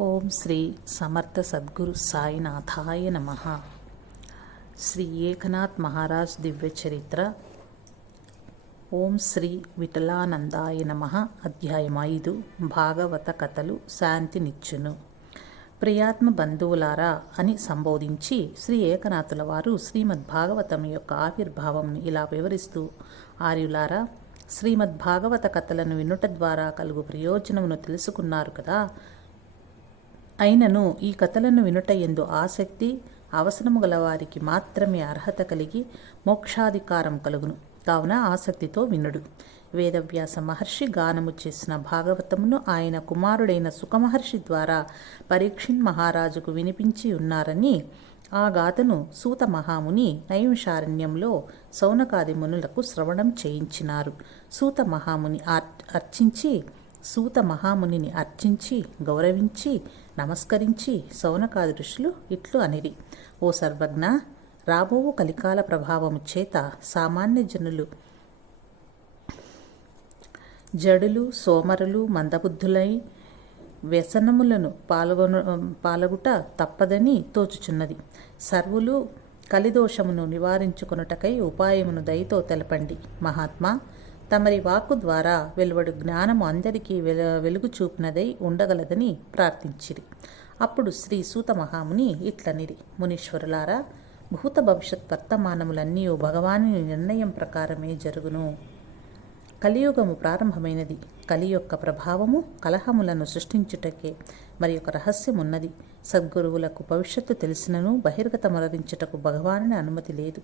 ఓం శ్రీ సమర్థ సద్గురు సాయినాథాయ నమ. శ్రీ ఏకనాథ్ మహారాజ్ దివ్య చరిత్ర. ఓం శ్రీ విఠలానందాయ నమ. అధ్యాయం ఐదు. భాగవత కథలు శాంతినిచ్చును. ప్రియాత్మ బంధువులారా అని సంబోధించి శ్రీ ఏకనాథుల వారు శ్రీమద్ భాగవతం యొక్క ఆవిర్భావం ఇలా వివరిస్తూ ఆర్యులారా శ్రీమద్ భాగవత కథలను వినుట ద్వారా కలుగు ప్రయోజనమును తెలుసుకున్నారు కదా. అయినను ఈ కథలను వినుట ఎందు ఆసక్తి అవసరము గలవారికి మాత్రమే అర్హత కలిగి మోక్షాధికారం కలుగును. కావున ఆసక్తితో వినుడు. వేదవ్యాస మహర్షి గానము చేసిన భాగవతమును ఆయన కుమారుడైన సుఖమహర్షి ద్వారా పరీక్షిన్ మహారాజుకు వినిపించి ఉన్నారని ఆ గాథను సూత మహాముని నైమిషారణ్యంలో సౌనకాది మునులకు శ్రవణం చేయించినారు. సూత మహాముని అర్చించి సూత మహామునిని అర్చించి గౌరవించి నమస్కరించి సౌనకాది ఋషులు ఇట్లు అనిరి. ఓ సర్వజ్ఞ రాబోవు కలికాల ప్రభావము చేత సామాన్య జనులు జడులు సోమరులు మందబుద్ధులై వ్యసనములను పాల్గొన పాల్గొట తప్పదని తోచుచున్నది. సర్వులు కలిదోషమును నివారించుకొనుటకై ఉపాయమును దయతో తెలపండి. మహాత్మా తమరి వాక్కు ద్వారా వెలువడు జ్ఞానము అందరికీ వెల వెలుగు చూపినదై ఉండగలదని ప్రార్థించిరి. అప్పుడు శ్రీ సూత మహాముని ఇట్లనిరి. మునీశ్వరులారా భూత భవిష్యత్ వర్తమానములన్నీ భగవాని నిర్ణయం ప్రకారమే జరుగును. కలియుగము ప్రారంభమైనది. కలి యొక్క ప్రభావము కలహములను సృష్టించుటకే మరి ఒక రహస్యం ఉన్నది. సద్గురువులకు భవిష్యత్తు తెలిసినను బహిర్గత మరణించుటకు భగవానుని అనుమతి లేదు.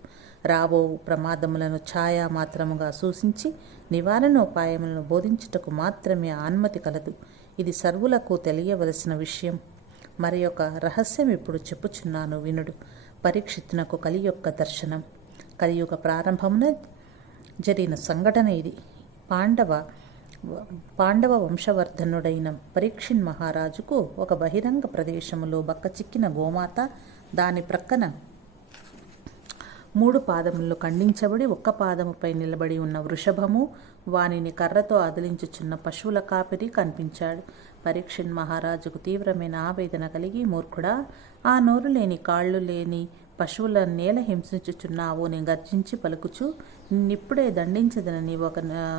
రాబో ప్రమాదములను ఛాయా మాత్రముగా సూచించి నివారణోపాయములను బోధించుటకు మాత్రమే అనుమతి కలదు. ఇది సర్వులకు తెలియవలసిన విషయం. మరి ఒక రహస్యం ఇప్పుడు చెప్పుచున్నాను వినుడు. పరీక్షిత్తునకు కలి యొక్క దర్శనం. కలియుగ ప్రారంభమున జరిగిన సంఘటన ఇది. పాండవ పాండవ వంశవర్ధనుడైన పరీక్షిన్ మహారాజుకు ఒక బహిరంగ ప్రదేశములో బక్కచిక్కిన గోమాత దాని ప్రక్కన మూడు పాదములు ఖండించబడి ఒక్క పాదముపై నిలబడి ఉన్న వృషభము వానిని కర్రతో అదిలించుచున్న పశువుల కాపిరి కనిపించాడు. పరీక్షిణ్ మహారాజుకు తీవ్రమైన ఆవేదన కలిగి మూర్ఖుడా ఆ నోరు లేని కాళ్ళు లేని పశువుల నేల హింసించుచున్నావు నేను గర్జించి పలుకుచు నిప్పుడే దండించదనని ఒక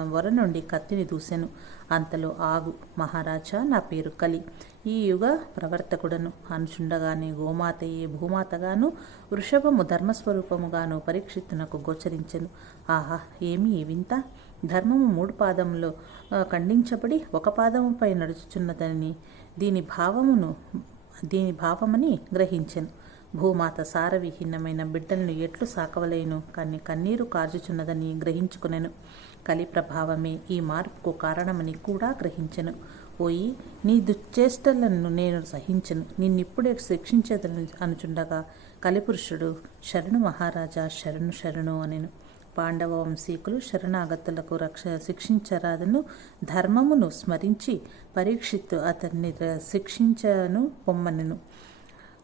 వర నుండి కత్తిని దూసెను. అంతలో ఆగు మహారాజా నా పేరు కలి. ఈ యుగ ప్రవర్తకుడను. అనుచుండగానే గోమాతయే భూమాతగాను వృషభము ధర్మస్వరూపముగాను పరీక్షిత్తునకు గోచరించెను. ఆహా ఏమి వింత? ధర్మము మూడు పాదములో ఖండించబడి ఒక పాదముపై నడుచుచున్నదని దీని భావమును దీని భావమని గ్రహించెను. భూమాత సారవిహీనమైన బిడ్డలను ఎట్లు సాకవలేను? కానీ కన్నీరు కార్చుచున్నదని గ్రహించుకునెను. కలి ప్రభావమే ఈ మార్పుకు కారణమని కూడా గ్రహించెను. పోయి నీ దుశ్చేష్టలను నేను సహించను. నిన్నిప్పుడే శిక్షించదని అనుచుండగా కలిపురుషుడు శరణు మహారాజా శరణు శరణు అనెను. పాండవ వంశీకులు శరణాగతులకు రక్ష శిక్షించరాదను. ధర్మమును స్మరించి పరీక్షిత్తు అతన్ని శిక్షించను పొమ్మనెను.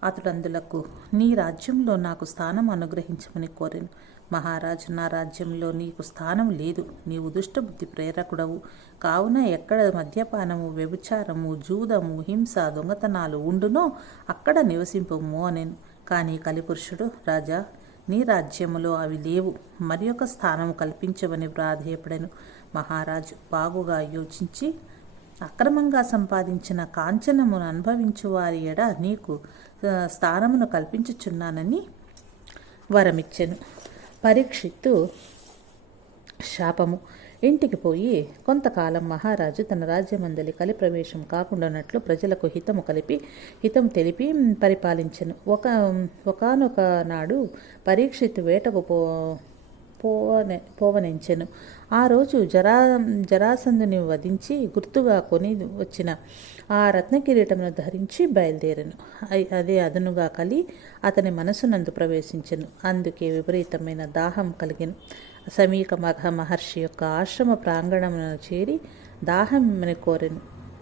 అతడందులకు నీ రాజ్యంలో నాకు స్థానం అనుగ్రహించమని కోరాను. మహారాజు నా రాజ్యంలో నీకు స్థానం లేదు. నీవు దుష్టబుద్ధి ప్రేరకుడవు. కావున ఎక్కడ మద్యపానము వ్యభిచారము జూదము హింస దొంగతనాలు ఉండునో అక్కడ నివసింపము అనేను. కానీ కలిపురుషుడు రాజా నీ రాజ్యములో అవి లేవు. మరి ఒక స్థానము కల్పించవని ప్రాధేయపడను. మహారాజు బాగుగా యోచించి అక్రమంగా సంపాదించిన కాంచనమును అనుభవించు వారి ఎడ నీకు స్థానమును కల్పించుచున్నానని వరమిచ్చెను. పరీక్షిత్తు శాపము. ఇంటికి పోయి కొంతకాలం మహారాజు తన రాజ్యమందలి కలి ప్రవేశం కాకుండానట్లు ప్రజలకు హితము కలిపి హితం తెలిపి పరిపాలించెను. ఒక ఒకనొక నాడు పరీక్షిత్తు వేటకు పో పోవనె పోవనెంచెను. ఆ రోజు జరా జరాసందుని వధించి గుర్తుగా కొని వచ్చిన ఆ రత్న కిరీటమును ధరించి బయలుదేరను. అదే అదనుగా కలి అతని మనసునందు ప్రవేశించెను. అందుకే విపరీతమైన దాహం కలిగిను. సమీక మఘ మహర్షి యొక్క ఆశ్రమ ప్రాంగణమును చేరి దాహం కోరెను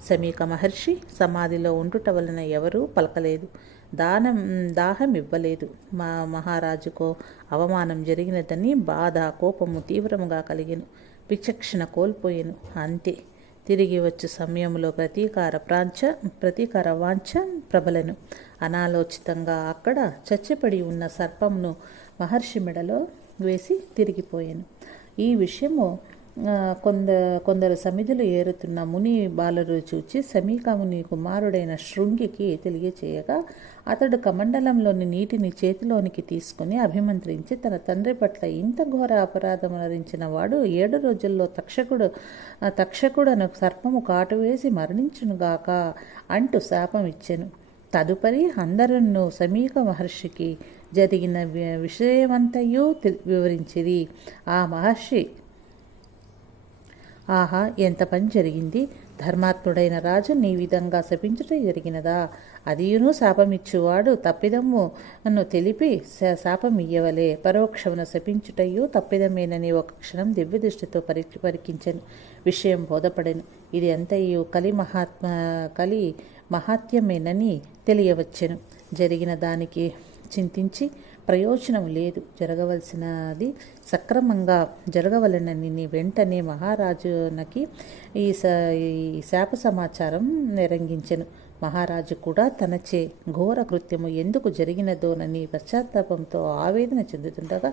సమీక మహర్షి సమాధిలో ఉండుట వలన ఎవరూ పలకలేదు. దానం దాహం ఇవ్వలేదు. మా మహారాజుకో అవమానం జరిగినదని బాధ కోపము తీవ్రముగా కలిగెను. విచక్షణ కోల్పోయాను. అంతే. తిరిగి వచ్చు సమయంలో ప్రతీకార ప్రాంచ ప్రతీకార వాంఛ ప్రబలను. అనాలోచితంగా అక్కడ చచ్చిపడి ఉన్న సర్పమును మహర్షి మెడలో వేసి తిరిగిపోయాను. ఈ విషయము కొంద కొందరు సమిధులు ఏరుతున్న ముని బాలరు చూచి సమీకాముని కుమారుడైన శృంగికి తెలియచేయగా అతడు కమండలంలోని నీటిని చేతిలోనికి తీసుకుని అభిమంత్రించి తన తండ్రి పట్ల ఇంత ఘోర అపరాధం నరించిన వాడు ఏడు రోజుల్లో తక్షకుడు తక్షకుడను సర్పము కాటువేసి మరణించునుగాక అంటూ శాపం ఇచ్చెను తదుపరి అందరును సమీక మహర్షికి జరిగిన వి- విషయమంతయు తె- వివరించిరి. ఆ మహర్షి ఆహా ఎంత పని జరిగింది? ధర్మాత్ముడైన రాజు నీ విధంగా శపించుట జరిగినదా? అదియును శాపమిచ్చువాడు తప్పిదమ్ము నన్ను తెలిపి శాపం శాపమియ్యవలే. పరోక్షమును శపించుటయు తప్పిదమేనని ఒక క్షణం దివ్య దృష్టితో పరి పరికించను. విషయం బోధపడెను. ఇది ఎంతయు కలి మహాత్మ కలి మహాత్మ్యమేనని తెలియవచ్చెను. జరిగిన దానికి చింతించి ప్రయోజనం లేదు. జరగవలసినది సక్రమంగా జరగవలనని వెంటనే మహారాజునకి ఈ స ఈ శాప సమాచారం నిరంగించను. మహారాజు కూడా తనచే ఘోర కృత్యము ఎందుకు జరిగినదోనని పశ్చాత్తాపంతో ఆవేదన చెందుతుండగా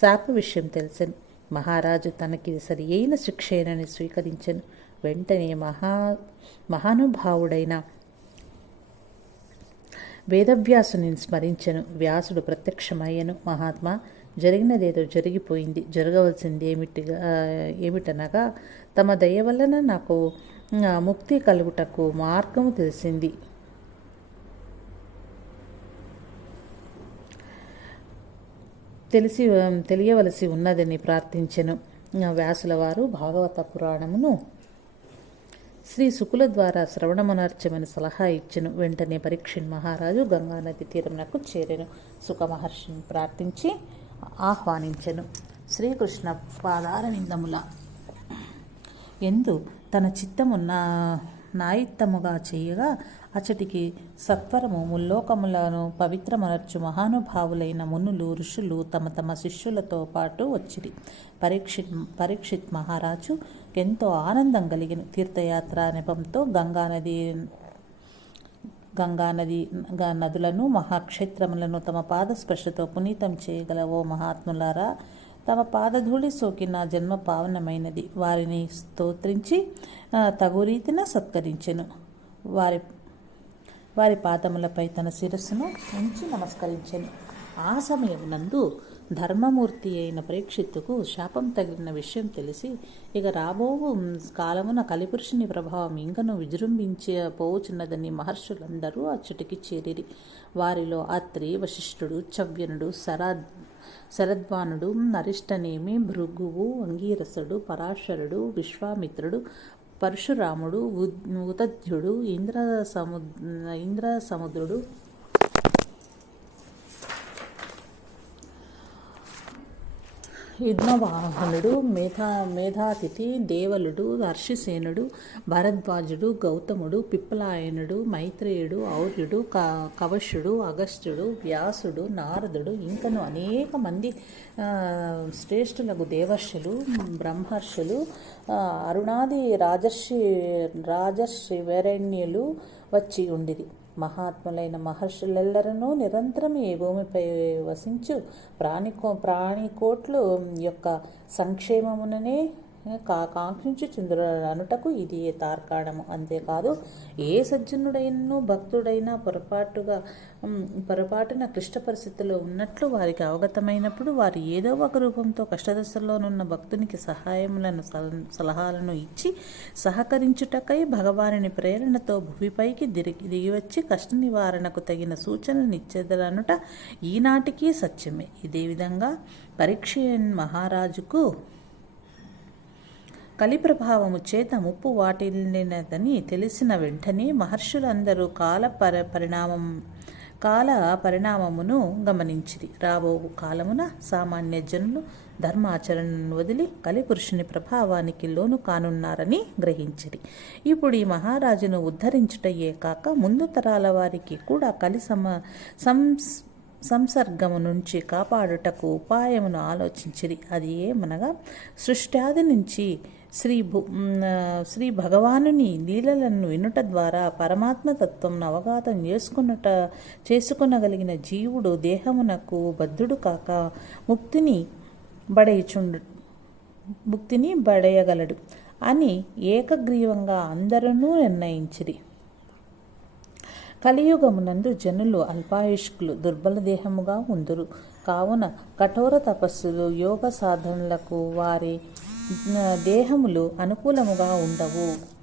శాప విషయం తెలిసెను. మహారాజు తనకి సరి అయిన శిక్షేనని స్వీకరించెను. వెంటనే మహా మహానుభావుడైన వేదవ్యాసుని స్మరించెను. వ్యాసుడు ప్రత్యక్షమయ్యను. మహాత్మా జరిగినదేదో జరిగిపోయింది. జరగవలసింది ఏమిటిగా ఏమిటనగా తమ దయ వలన నాకు ముక్తి కలుగుటకు మార్గము తెలిసింది. తెలిసి తెలియవలసి ఉన్నదని ప్రార్థించెను. వ్యాసుల వారు భాగవత పురాణమును శ్రీ శుకుల ద్వారా శ్రవణమనార్చమని సలహా ఇచ్చెను. వెంటనే పరీక్షణ్ మహారాజు గంగానది తీరమునకు చేరెను. సుఖ మహర్షిని ప్రార్థించి ఆహ్వానించెను. శ్రీకృష్ణ పాదార నిందముల. ఎందు తన చిత్తమున్న నాయిత్తముగా చేయగా అచటికి సత్వరము ముల్లోకములను పవిత్రమనర్చు మహానుభావులైన మునులు ఋషులు తమ తమ శిష్యులతో పాటు వచ్చిరి. పరీక్షిత్ పరీక్షిత్ మహారాజు ఎంతో ఆనందం కలిగిన తీర్థయాత్ర నెపంతో గంగానది గంగానది నదులను మహాక్షేత్రములను తమ పాదస్పర్శతో పునీతం చేయగల ఓ మహాత్ములారా తమ పాదధూళి సోకిన జన్మ పావనమైనది. వారిని స్తోత్రించి తగురీతిన తగు రీతిన సత్కరించెను. వారి వారి పాదములపై తన శిరస్సును ఉంచి నమస్కరించెను. ఆ సమయమునందు నందు ధర్మమూర్తి అయిన ప్రేక్షిత్తుకు శాపం తగిలిన విషయం తెలిసి ఇక రాబో కాలమున కలిపురుషుని ప్రభావం ఇంకను విజృంభించపోచున్నదని మహర్షులందరూ అచ్చటికి చేరిరి. వారిలో అత్రి వశిష్ఠుడు చవ్యనుడు శరా శరద్వానుడు నరిష్టనేమి భృగువు అంగీరసుడు పరాశరుడు విశ్వామిత్రుడు పరశురాముడు ఉద్- ఇంద్ర సముద్ర ఇంద్ర సముద్రుడు విఘ్నవాహనుడు మేధా మేధాతిథి దేవలుడు హర్షిసేనుడు భరద్వాజుడు గౌతముడు పిప్పలాయనుడు మైత్రేయుడు ఔర్యుడు క కవశుడు అగస్త్యుడు వ్యాసుడు నారదుడు ఇంకను అనేక మంది శ్రేష్ఠులకు దేవర్షులు బ్రహ్మర్షులు అరుణాది రాజర్షి రాజర్షి వేరణ్యులు వచ్చి ఉండిరి. మహాత్ములైన మహర్షులెల్లరనూ నిరంతరం ఈ భూమిపై వసించు. ప్రాణికో ప్రాణికోట్లు యొక్క సంక్షేమముననే కా కాంక్షించుచుందురు ఇది తార్కాణము? అంతేకాదు ఏ సజ్జనుడైనను భక్తుడైనా పొరపాటుగా పొరపాటున క్లిష్ట పరిస్థితుల్లో ఉన్నట్లు వారికి అవగతమైనప్పుడు వారు ఏదో ఒక రూపంతో కష్టదశలోనున్న భక్తునికి సహాయములను సల- సలహాలను ఇచ్చి సహకరించుటకై భగవానుని ప్రేరణతో భూమిపైకి దిగి దిగివచ్చి కష్ట నివారణకు తగిన సూచనలు ఇచ్చేదరనుట ఈనాటికి సత్యమే. ఇదే విధంగా పరీక్ష మహారాజుకు కలి ప్రభావము చేత ముప్పు వాటిల్లినదని తెలిసిన వెంటనే మహర్షులందరూ కాల పర పరిణామం కాల పరిణామమును గమనించిరి. రాబో కాలమున సామాన్య జనులు ధర్మాచరణను వదిలి కలిపురుషుని ప్రభావానికి లోను కానున్నారని గ్రహించిరి. ఇప్పుడు ఈ మహారాజును ఉద్ధరించుటయే కాక ముందు తరాల వారికి కూడా కలి సమ సంస్ సంసర్గము నుంచి కాపాడుటకు ఉపాయమును ఆలోచించిరి. అది ఏమనగా సృష్ట్యాది నుంచి శ్రీ భు శ్రీ భగవానుని లీలలను వినుట ద్వారా పరమాత్మ తత్వం అవగాహన చేసుకున్నట చేసుకునగలిగిన జీవుడు దేహమునకు బద్ధుడు కాక ముక్తిని బడయిచుండు ముక్తిని బడయగలడు అని ఏకగ్రీవంగా అందరూ నిర్ణయించిరి. కలియుగమునందు జనులు అల్పాయుష్కులు దుర్బల దేహముగా ఉందురు. కావున కఠోర తపస్సులు యోగ సాధనలకు వారి దేహములు అనుకూలముగా ఉండవు.